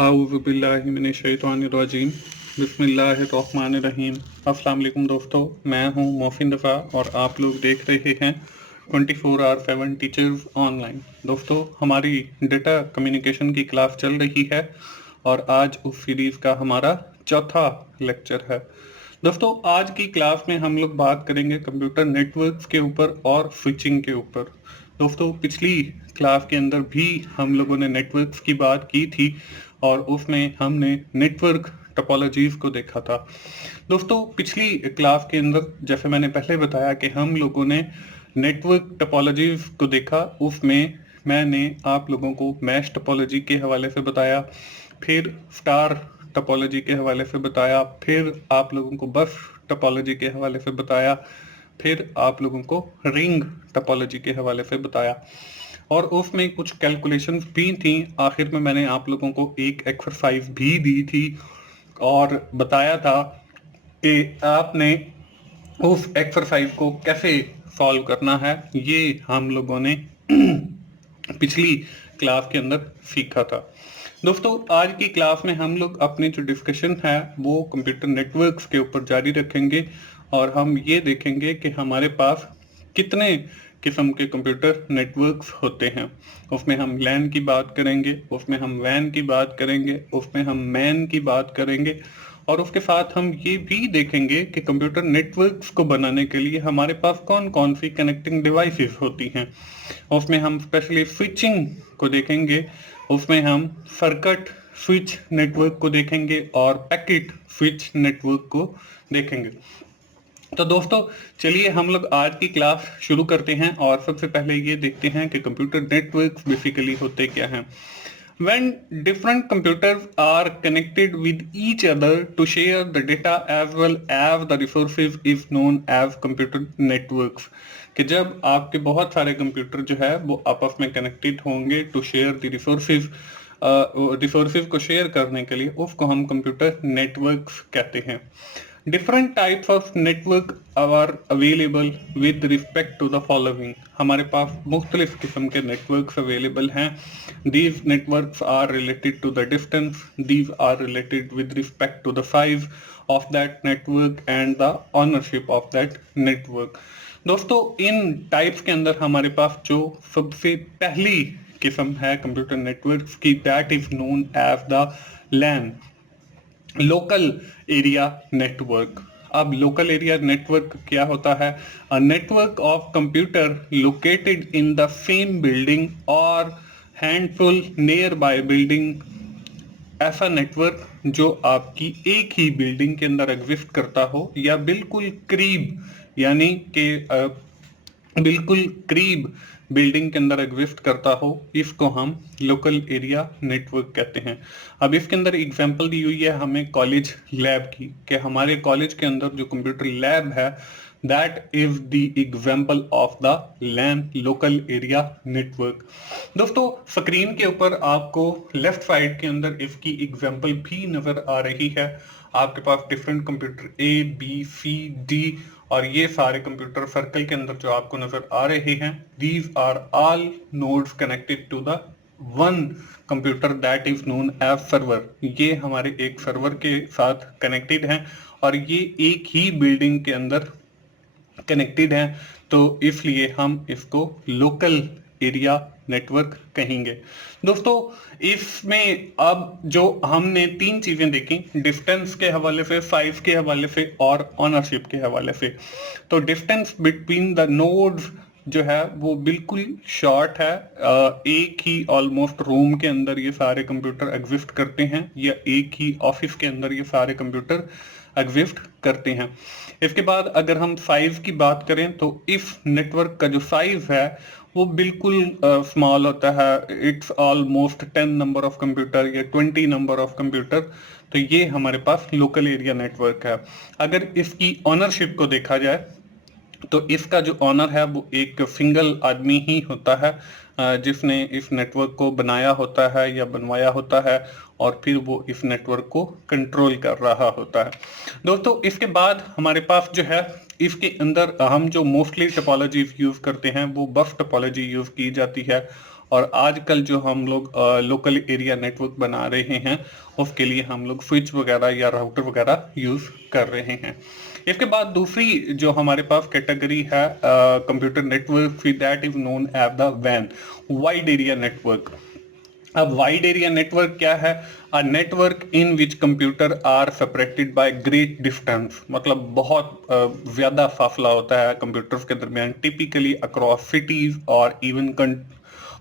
आऊज़ुबिल्लाहिमिनश्शैतानिर्रजीम बिस्मिल्लाहिर्रहमानिर्रहीम। अस्सलाम वालेकुम दोस्तों, मैं हूं मोहसिन रफ़ा और आप लोग देख रहे हैं 24/7 टीचर्स ऑनलाइन। दोस्तों, हमारी डेटा कम्युनिकेशन की क्लास चल रही है और आज उस सीरीज़ का हमारा चौथा लेक्चर है। दोस्तों, आज की क्लास में हम लोग बात करेंगे कंप्यूटर नेटवर्क्स के ऊपर और स्विचिंग के ऊपर। दोस्तों, पिछली क्लास के अंदर भी हम लोगों ने नेटवर्क्स की बात की थी और उसमें हमने नेटवर्क टोपोलॉजीज को देखा था। दोस्तों, पिछली क्लास के अंदर जैसे मैंने पहले बताया कि हम लोगों ने नेटवर्क टोपोलॉजीज को देखा। उसमें मैंने आप लोगों को मैश टोपोलॉजी के हवाले से बताया, फिर स्टार टोपोलॉजी के हवाले से बताया, फिर आप लोगों को बस टोपोलॉजी के हवाले से बताया, फिर आप लोगों को रिंग टोपोलॉजी के हवाले से बताया और उसमें कुछ कैलकुलेशंस भी थी। आखिर में मैंने आप लोगों को एक एक्सरसाइज भी दी थी और बताया था कि आपने उस एक्सरसाइज को कैसे सॉल्व करना है। ये हम लोगों ने पिछली क्लास के अंदर सीखा था। दोस्तों, आज की क्लास में हम लोग अपनी जो डिस्कशन है वो कंप्यूटर नेटवर्क्स के ऊपर जारी रखेंगे और हम ये देखेंगे कि हमारे पास कितने किस्म के कंप्यूटर नेटवर्क्स होते हैं। उसमें हम लैन की बात करेंगे, उसमें हम वैन की बात करेंगे, उसमें हम मैन की बात करेंगे और उसके साथ हम ये भी देखेंगे कि कंप्यूटर नेटवर्क्स को बनाने के लिए हमारे पास कौन कौन सी कनेक्टिंग डिवाइसेस होती हैं। उसमें हम स्पेशली स्विचिंग को देखेंगे, उसमें हम सर्किट स्विच नेटवर्क को देखेंगे और पैकेट स्विच नेटवर्क को देखेंगे। तो दोस्तों, चलिए हम लोग आज की क्लास शुरू करते हैं और सबसे पहले ये देखते हैं कि कंप्यूटर नेटवर्क्स बेसिकली होते क्या हैं। When different computers are connected with each other to share the data as well as the resources is known as computer networks। कि जब आपके बहुत सारे कंप्यूटर जो है वो आपस में कनेक्टेड होंगे टू शेयर द रिसोर्सेज को शेयर करने के लिए उसको हम कंप्यूटर नेटवर्क्स कहते हैं। Different types of network are available with respect to the following. हमारे पास मुख्तलिफ किस्म के नेटवर्क्स अवेलेबल हैं। These networks are related to the distance, these are related with respect to the size of that network and the ownership of that network. दोस्तों, इन types के अंदर हमारे पास जो सबसे पहली किस्म है कंप्यूटर नेटवर्क्स की, that is known as the LAN, local area network. अब लोकल एरिया नेटवर्क क्या होता है? A network of computer located in the same building और हैंडफुल नियर बाय बिल्डिंग। ऐसा नेटवर्क जो आपकी एक ही बिल्डिंग के अंदर एग्जिस्ट करता हो या बिल्कुल करीब, यानी कि बिल्कुल करीब बिल्डिंग के अंदर एग्जिस्ट करता हो, इसको हम लोकल एरिया नेटवर्क कहते हैं। अब इसके अंदर एग्जांपल दी हुई है हमें कॉलेज लैब की, कि हमारे कॉलेज के अंदर जो कंप्यूटर लैब है that is the example of the LAN, local area network. दोस्तों, स्क्रीन के ऊपर आपको लेफ्ट साइड के अंदर इसकी एग्जांपल भी नजर आ रही है। आपके पास different computer A B C D और ये सारे कंप्यूटर सर्कल के अंदर जो आपको नजर आ रहे हैं, these are all nodes connected to the one computer that is known as server. ये हमारे एक सर्वर के साथ कनेक्टेड हैं और ये एक ही बिल्डिंग के अंदर कनेक्टेड हैं, तो इसलिए हम इसको लोकल एरिया नेटवर्क कहेंगे। दोस्तों, इसमें अब जो हमने तीन चीजें देखी, डिस्टेंस के हवाले से, साइज के हवाले से और ऑनरशिप के हवाले से। तो डिस्टेंस बिटवीन द नोड्स जो है वो बिल्कुल शॉर्ट है। एक ही ऑलमोस्ट रूम के अंदर ये सारे कंप्यूटर एग्जिस्ट करते हैं या एक ही ऑफिस के अंदर ये सारे कंप्यूटर एग्जिस्ट करते हैं। इसके बाद अगर हम साइज की बात करें तो इस नेटवर्क का जो साइज है वो बिल्कुल स्मॉल होता है। It's almost 10 number of computer या 20 नंबर ऑफ कंप्यूटर। तो ये हमारे पास लोकल एरिया नेटवर्क है। अगर इसकी ऑनरशिप को देखा जाए तो इसका जो ऑनर है वो एक सिंगल आदमी ही होता है, जिसने इस नेटवर्क को बनाया होता है या बनवाया होता है और फिर वो इस नेटवर्क को कंट्रोल कर रहा होता है। दोस्तों, इसके बाद हमारे पास जो है इसके अंदर हम जो मोस्टली टोपोलॉजी यूज करते हैं वो बस टोपोलॉजी यूज की जाती है और आजकल जो हम लोग लोकल एरिया नेटवर्क बना रहे हैं उसके लिए हम लोग स्विच वगैरह या राउटर वगैरह यूज कर रहे हैं। इसके बाद दूसरी जो हमारे पास कैटेगरी है computer network, that is known as the वैन, वाइड एरिया नेटवर्क। अब वाइड एरिया नेटवर्क क्या है? A network in which computer are separated by great distance, मतलब बहुत ज्यादा फासला होता है कंप्यूटर्स के दरमियान, टिपिकली अक्रॉस सिटीज और इवन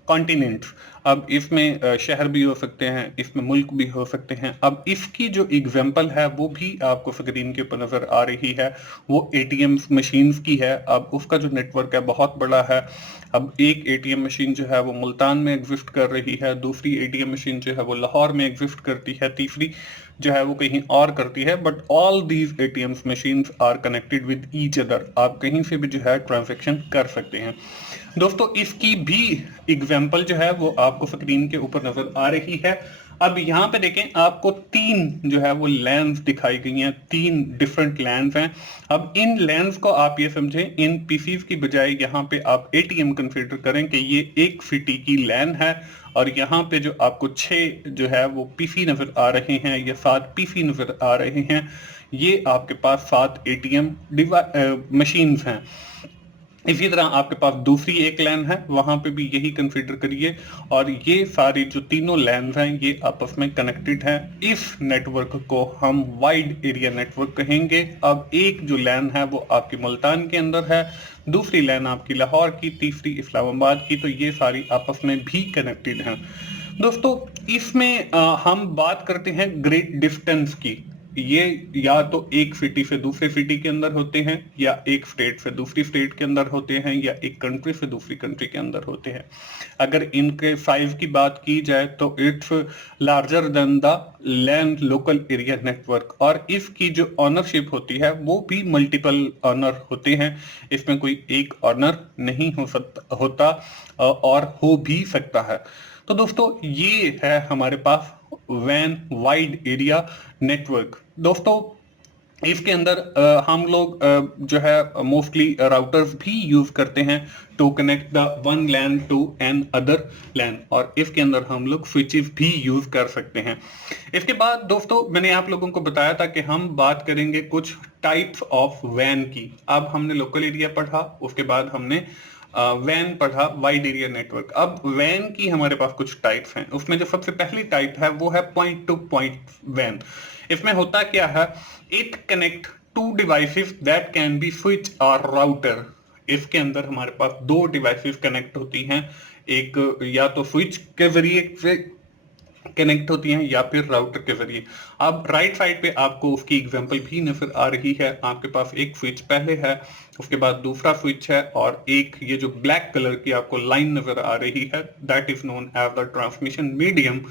कॉन्टिनेंट्स। अब इसमें शहर भी हो सकते हैं, इसमें मुल्क भी हो सकते हैं। अब इसकी जो एग्जांपल है वो भी आपको स्क्रीन के ऊपर नजर आ रही है, वो एटीएम मशीन्स की है। अब उसका जो नेटवर्क है बहुत बड़ा है। अब एक एटीएम मशीन जो है वो मुल्तान में एग्जिस्ट कर रही है, दूसरी एटीएम मशीन जो है वो लाहौर में एग्जिस्ट करती है, तीसरी जो है वो कहीं और करती है। But all these ATM machines are connected with each other, आप कहीं से भी जो है ट्रांजैक्शन कर सकते हैं। दोस्तों इसकी भी एग्जांपल जो है वो आपको स्क्रीन के ऊपर नजर आ रही है। अब यहाँ पे देखें, आपको तीन जो है वो लैंस दिखाई गई हैं, तीन डिफरेंट लैंस हैं। अब इन लैंस को आप ये समझें, इन पीसीज की बजाय यहाँ पे आप एटीएम कंसीडर करें कि ये एक सिटी की लैन है, और यहाँ पे जो आपको 6 जो है वो पीसी नजर आ रहे हैं, ये 7 पीसी नजर आ रहे हैं, ये आपके पास 7 एटीएम मशीन्स हैं। इसी तरह आपके पास दूसरी एक लैन है, वहां पे भी यही कंसीडर करिए, और ये सारी जो तीनों लैन हैं ये आपस में कनेक्टेड हैं। इस नेटवर्क को हम वाइड एरिया नेटवर्क कहेंगे। अब एक जो लैन है वो आपकी मुल्तान के अंदर है, दूसरी लैन आपकी लाहौर की, तीसरी इस्लामाबाद की, तो ये सारी आपस में भी कनेक्टेड हैं। दोस्तों इसमें हम बात करते हैं ग्रेट डिस्टेंस की। ये या तो एक सिटी से दूसरे सिटी के अंदर होते हैं, या एक स्टेट से दूसरी स्टेट के अंदर होते हैं, या एक कंट्री से दूसरी कंट्री के अंदर होते हैं। अगर इनके साइज की बात की जाए तो it's larger than the land local area network, और इसकी जो ऑनरशिप होती है वो भी मल्टीपल ऑनर होते हैं। इसमें कोई एक ऑनर नहीं होता और हो भी सकता है। तो दोस्तों ये है हमारे पास वैन वाइड एरिया नेटवर्क। दोस्तों इसके अंदर हम लोग जो है मोस्टली राउटर्स भी यूज करते हैं to connect the one LAN to another LAN, और इसके अंदर हम लोग स्विचेस भी यूज कर सकते हैं। इसके बाद दोस्तों मैंने आप लोगों को बताया था कि हम बात करेंगे कुछ टाइप्स ऑफ वैन की। अब हमने लोकल एरिया पढ़ा, उसके बाद हमने वैन पढ़ा, वाइड एरिया नेटवर्क। अब वैन की हमारे पास कुछ टाइप्स हैं, उसमें जो सबसे पहली टाइप है वो है पॉइंट टू पॉइंट वैन। इसमें होता क्या है, it connect to devices that can be switch और राउटर। इसके अंदर हमारे पास दो डिवाइसेस कनेक्ट होती हैं, एक या तो स्विच के जरिए से कनेक्ट होती हैं या फिर राउटर के जरिए। अब राइट साइड पे आपको उसकी एग्जांपल भी नजर आ रही है। आपके पास एक स्विच पहले है, उसके बाद दूसरा स्विच है, और एक ये जो ब्लैक कलर की आपको लाइन नजर आ रही है, that is known as the transmission medium.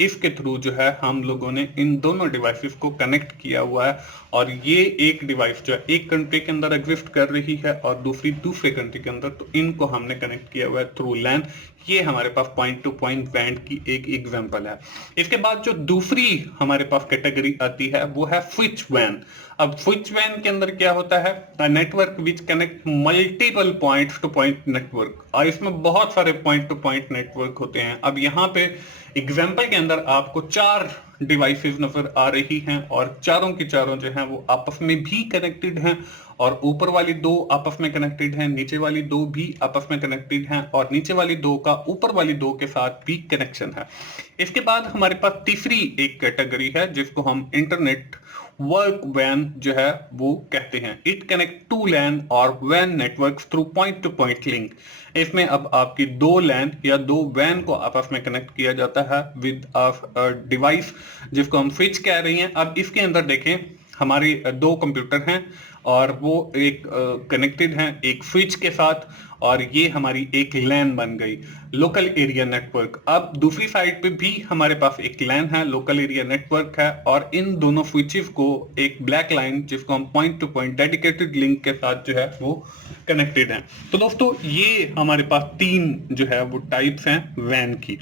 इसके थ्रू जो है हम लोगों ने इन दोनों डिवाइसेस को कनेक्ट किया हुआ है, और ये एक डिवाइस जो है एक कंट्री के अंदर एग्जिस्ट कर रही है और दूसरी दूसरे कंट्री के अंदर, तो इनको हमने कनेक्ट किया हुआ है थ्रू लैन। ये हमारे पास पॉइंट टू पॉइंट बैंड की एक एग्जांपल है। इसके बाद जो दूसरी हमारे पास कैटेगरी आती है वो है स्विच वैन। अब स्विच वैन के अंदर क्या होता है, network which connect multiple points two point network, और इसमें बहुत सारे पॉइंट टू पॉइंट नेटवर्क होते हैं। अब यहाँ पे एग्जाम्पल के अंदर आपको 4 डिवाइसेस नजर आ रही हैं, और चारों की चारों जो हैं वो आपस में भी कनेक्टेड हैं, और ऊपर वाली 2 आपस में कनेक्टेड हैं, नीचे वाली 2 भी आपस में कनेक्टेड हैं, और नीचे वाली 2 का ऊपर वाली 2 के साथ भी कनेक्शन है। इसके बाद हमारे पास तीसरी एक कैटेगरी है जिसको हम इंटरनेट वर्क वैन जो है वो कहते हैं। इट कनेक्ट टू लैन और वैन networks through point to point link. इसमें अब आपकी 2 लैन या 2 वैन को आपस में कनेक्ट किया जाता है विद डिवाइस जिसको हम स्विच कह रही हैं। अब इसके अंदर देखें, हमारे 2 कंप्यूटर हैं और वो एक कनेक्टेड हैं एक स्विच के साथ, और ये हमारी एक लैन बन गई, लोकल एरिया नेटवर्क। अब दूसरी साइड पे भी हमारे पास एक लैन है, लोकल एरिया नेटवर्क है, और इन दोनों स्विचेस को एक ब्लैक लाइन जिसको हम point to point dedicated link के साथ जो है वो कनेक्टेड है। तो दोस्तों ये हमारे पास 3 जो है वो टाइप्स हैं वैन की।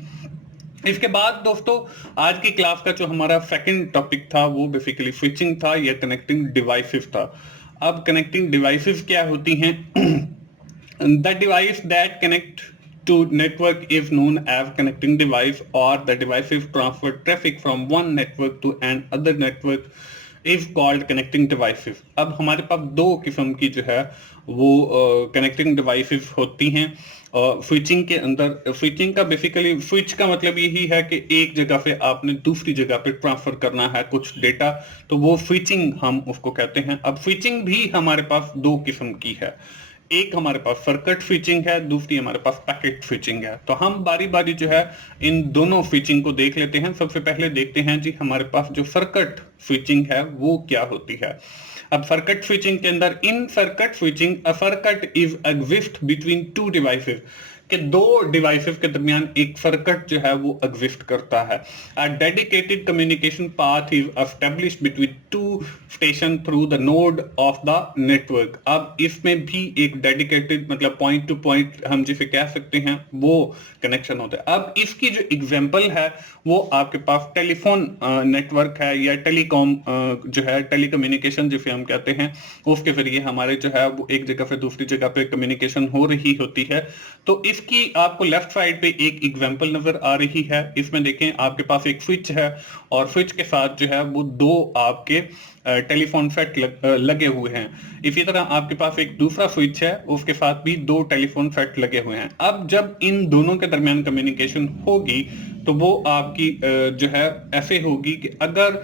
इसके बाद दोस्तों आज की क्लास का जो हमारा सेकंड टॉपिक था वो बेसिकली स्विचिंग था या कनेक्टिंग डिवाइसेस था। अब कनेक्टिंग डिवाइसेस क्या होती हैं? The device that connect to network is known as connecting device, or the devices transfer traffic from one network to another network is called connecting devices. अब हमारे पास दो किस्म की जो है वो कनेक्टिंग डिवाइसेस होती हैं स्विचिंग के अंदर। स्विचिंग का बेसिकली स्विच का मतलब यही है कि एक जगह से आपने दूसरी जगह पे ट्रांसफर करना है कुछ डेटा, तो वो स्विचिंग हम उसको कहते हैं। अब स्विचिंग भी हमारे पास दो किस्म की है, एक हमारे पास सर्किट स्विचिंग है, दूसरी हमारे पास पैकेट स्विचिंग है। तो हम बारी बारी जो है इन दोनों स्विचिंग को देख लेते हैं। सबसे पहले देखते हैं जी हमारे पास जो सर्किट स्विचिंग है वो क्या होती है। अब सर्किट स्विचिंग के अंदर, in circuit switching a circuit is exist between two devices, कि दो डिवाइसेस के दरमियान एक सर्किट जो है वो एग्जिस्ट करता है। A dedicated communication path is established between two station through the node of the network. अब इसमें भी एक डेडिकेटेड मतलब पॉइंट टू पॉइंट हम जिसे कह सकते हैं वो कनेक्शन होता है। अब इसकी जो एग्जांपल है वो आपके पास टेलीफोन नेटवर्क है या टेलीकॉम जो है टेलीकम्युनिकेशन जिसे हम कहते हैं, उसके जरिए हमारे जो है वो एक जगह से दूसरी जगह पे कम्युनिकेशन हो रही होती है। तो इसकी आपको लेफ्ट साइड पे एक एग्जांपल नजर आ रही है। इसमें देखें आपके पास एक स्विच है और स्विच के साथ जो है वो दो आपके टेलीफोन सेट लगे हुए हैं। इसी तरह आपके पास एक दूसरा स्विच है, उसके साथ भी दो टेलीफोन सेट लगे हुए हैं। अब जब इन दोनों के दरमियान कम्युनिकेशन होगी तो वो आपकी जो है ऐसे होगी कि अगर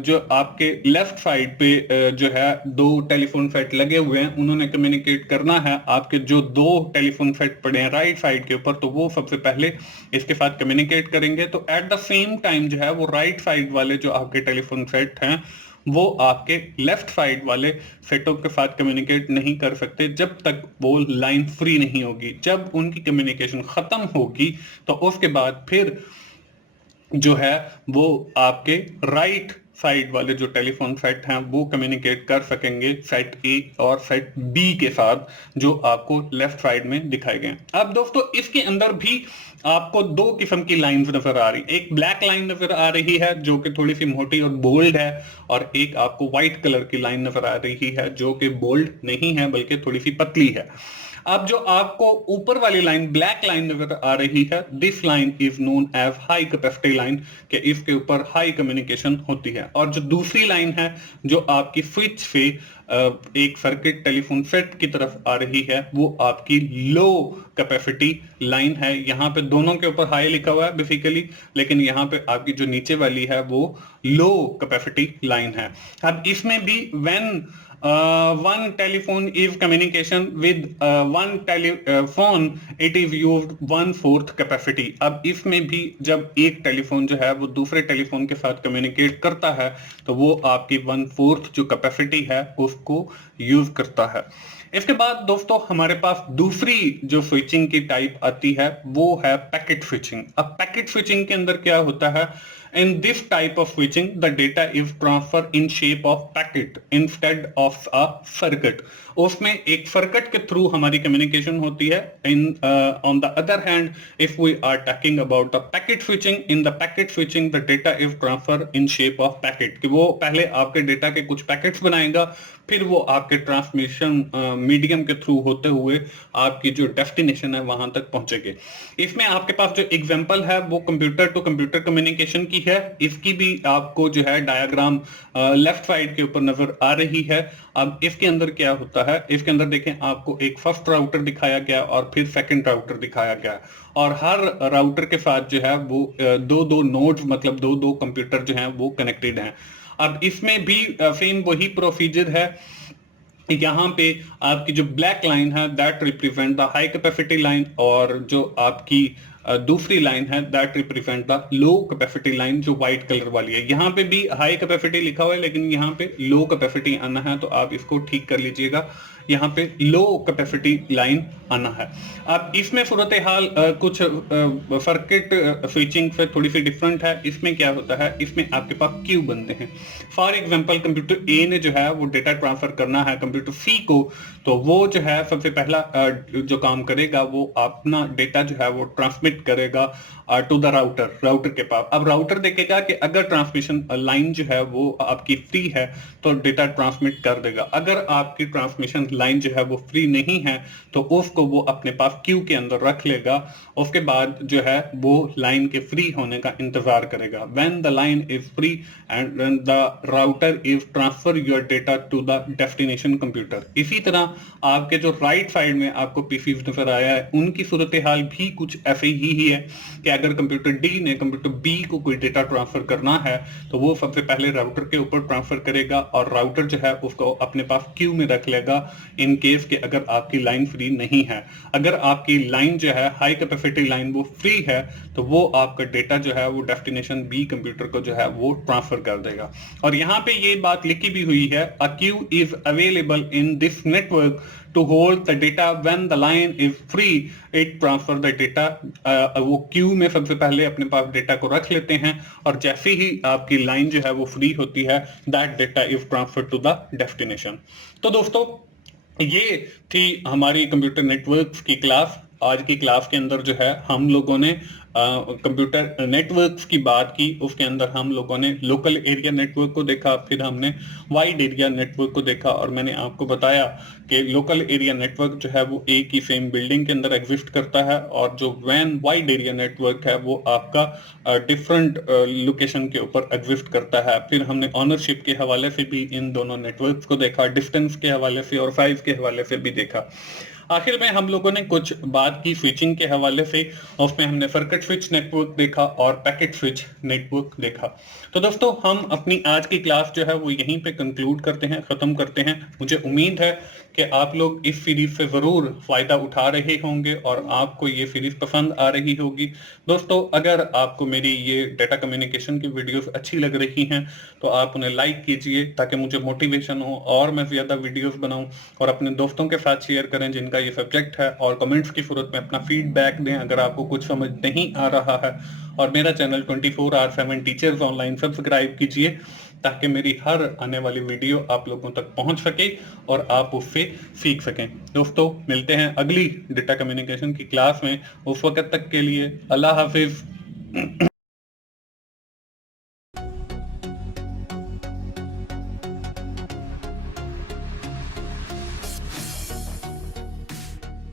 जो आपके लेफ्ट साइड पे जो है दो टेलीफोन सेट लगे हुए हैं, उन्होंने कम्युनिकेट करना है आपके जो दो टेलीफोन सेट पड़े हैं राइट साइड के ऊपर, तो वो सबसे पहले इसके साथ कम्युनिकेट करेंगे। तो एट द सेम टाइम जो है वो राइट साइड वाले जो आपके टेलीफोन सेट हैं वो आपके लेफ्ट साइड वाले सेटों के साथ कम्युनिकेट नहीं कर सकते जब तक वो लाइन फ्री नहीं होगी। जब उनकी कम्युनिकेशन खत्म होगी तो उसके बाद फिर जो है वो आपके राइट साइड वाले जो टेलीफोन सेट हैं वो कम्युनिकेट कर सकेंगे सेट ए और सेट बी के साथ जो आपको लेफ्ट साइड में दिखाए गए। अब दोस्तों इसके अंदर भी आपको दो किस्म की लाइंस नजर आ रही, एक ब्लैक लाइन नजर आ रही है जो कि थोड़ी सी मोटी और बोल्ड है, और एक आपको व्हाइट कलर की लाइन नजर आ रही है जो कि बोल्ड नहीं है बल्कि थोड़ी सी पतली है। अब जो आपको ऊपर वाली लाइन ब्लैक लाइन नजर आ रही है, this line is known as high capacity line, कि इसके ऊपर हाई कम्युनिकेशन होती है। और जो दूसरी लाइन है जो आपकी स्विच से एक सर्किट टेलीफोन सेट की तरफ आ रही है वो आपकी लो कैपेसिटी लाइन है। यहाँ पे दोनों के ऊपर हाई लिखा हुआ है बेसिकली, लेकिन यहाँ पे आपकी जो नीचे वाली है वो लो कैपेसिटी लाइन है। अब इसमें भी when one telephone is communication with one telephone it is used 1/4 capacity। अब इसमें भी जब एक टेलीफोन जो है वो दूसरे टेलीफोन के साथ कम्युनिकेट करता है तो वो आपकी 1/4 जो कैपेसिटी है उसको यूज करता है। इसके बाद दोस्तों हमारे पास दूसरी जो स्विचिंग की टाइप आती है वो है पैकेट स्विचिंग। अब पैकेट स्विचिंग के अंदर क्या होता है, in this type of switching the data is transferred in shape of packet instead of a circuit। उसमें एक सर्किट के थ्रू हमारी कम्युनिकेशन होती है। In on the other hand if we are talking about the packet switching, in the packet switching the data is transfer in shape of packet, कि वो पहले आपके डेटा के कुछ पैकेट्स बनाएगा, फिर वो आपके ट्रांसमिशन मीडियम के थ्रू होते हुए आपकी जो डेस्टिनेशन है वहां तक पहुंचेगी। इसमें आपके पास जो एग्जांपल है वो कंप्यूटर टू कंप्यूटर कम्युनिकेशन की है। इसकी भी आपको जो है डायग्राम लेफ्ट साइड के ऊपर नजर आ रही है। अब इसके अंदर क्या होता है, इसके अंदर देखें आपको एक फर्स्ट राउटर दिखाया गया और फिर सेकंड राउटर दिखाया गया, और हर राउटर के साथ जो है वो दो दो नोड्स मतलब दो दो कंप्यूटर जो हैं वो कनेक्टेड हैं। अब इसमें भी सेम वही प्रोसीजर है। यहाँ पे आपकी जो ब्लैक लाइन है that represent the high capacity line, और जो आपकी दूसरी लाइन है that represent the low capacity line जो व्हाइट कलर वाली है। यहाँ पे भी हाई कैपेसिटी लिखा हुआ है लेकिन यहाँ पे लो कैपेसिटी आना है, तो आप इसको ठीक कर लीजिएगा, यहाँ पे लो कैपेसिटी लाइन आना है। अब इसमें सूरत हाल कुछ सर्किट स्विचिंग से थोड़ी सी डिफरेंट है। इसमें क्या होता है, इसमें आपके पास क्यू बनते हैं। फॉर एग्जांपल कंप्यूटर ए ने जो है वो डेटा ट्रांसफर करना है कंप्यूटर सी को, तो वो जो है सबसे पहला जो काम करेगा वो अपना डेटा जो है वो ट्रांसमिट करेगा टू द राउटर के पास। अब राउटर देखेगा कि अगर ट्रांसमिशन लाइन जो है वो आपकी फ्री है तो डेटा ट्रांसमिट कर देगा, अगर आपकी ट्रांसमिशन लाइन जो है वो फ्री नहीं है तो उसको वो अपने पास क्यू के अंदर रख लेगा। उसके बाद जो है वो लाइन के फ्री होने का इंतजार करेगा। When the line is free and the router is transfer your data to the destination computer. इसी तरह आपके जो राइट साइड में आपको पीसी नजर आया है उनकी सूरत हाल भी कुछ ऐसे ही है कि अगर कंप्यूटर डी ने कंप्यूटर बी को कोई डेटा ट्रांसफर करना है तो वो सबसे पहले राउटर के ऊपर ट्रांसफर करेगा और राउटर जो है उसको अपने पास क्यू में रख लेगा इन केस के अगर आपकी लाइन फ्री नहीं है। अगर आपकी लाइन जो है हाई कैपेसिटी लाइन वो फ्री है तो वो आपका डेटा जो है वो डेस्टिनेशन बी कंप्यूटर को जो है वो ट्रांसफर कर देगा। और यहाँ पे ये बात लिखी भी हुई है, a queue is available in this network to hold the data when the line is free it transfer the data। वो क्यू में सबसे पहले अपने पास डेटा को रख लेते हैं और जैसे ही आपकी लाइन जो है वो फ्री होती है that data is transfer to the destination. तो दोस्तों ये थी हमारी कंप्यूटर नेटवर्क्स की क्लास। आज की क्लास के अंदर जो है हम लोगों ने कंप्यूटर नेटवर्क्स की बात की, उसके अंदर हम लोगों ने लोकल एरिया नेटवर्क को देखा, फिर हमने वाइड एरिया नेटवर्क को देखा और मैंने आपको बताया कि लोकल एरिया नेटवर्क जो है वो एक ही सेम बिल्डिंग के अंदर एग्जिस्ट करता है और जो वैन वाइड एरिया नेटवर्क है वो आपका डिफरेंट लोकेशन के ऊपर एग्जिस्ट करता है। फिर हमने ऑनरशिप के हवाले से भी इन दोनों नेटवर्क्स को देखा, डिस्टेंस के हवाले से और साइज के हवाले से भी देखा। आखिर में हम लोगों ने कुछ बात की स्विचिंग के हवाले से, उसमें हमने सर्किट स्विच नेटवर्क देखा और पैकेट स्विच नेटवर्क देखा। तो दोस्तों हम अपनी आज की क्लास जो है वो यहीं पे कंक्लूड करते हैं, खत्म करते हैं। मुझे उम्मीद है कि आप लोग इस सीरीज से जरूर फायदा उठा रहे होंगे और आपको ये सीरीज पसंद आ रही होगी। दोस्तों अगर आपको मेरी ये डेटा कम्युनिकेशन की वीडियोस अच्छी लग रही हैं तो आप उन्हें लाइक कीजिए ताकि मुझे मोटिवेशन हो और मैं ज्यादा वीडियोस बनाऊं, और अपने दोस्तों के साथ शेयर करें जिनका ये सब्जेक्ट है, और कमेंट्स की सूरत में अपना फीडबैक दें अगर आपको कुछ समझ नहीं आ रहा है। और मेरा चैनल 24/7 टीचर्स ऑनलाइन सब्सक्राइब कीजिए ताकि मेरी हर आने वाली वीडियो आप लोगों तक पहुंच सके और आप उससे सीख सकें। दोस्तों मिलते हैं अगली डेटा कम्युनिकेशन की क्लास में, उस वक्त तक के लिए अल्लाह हाफिज।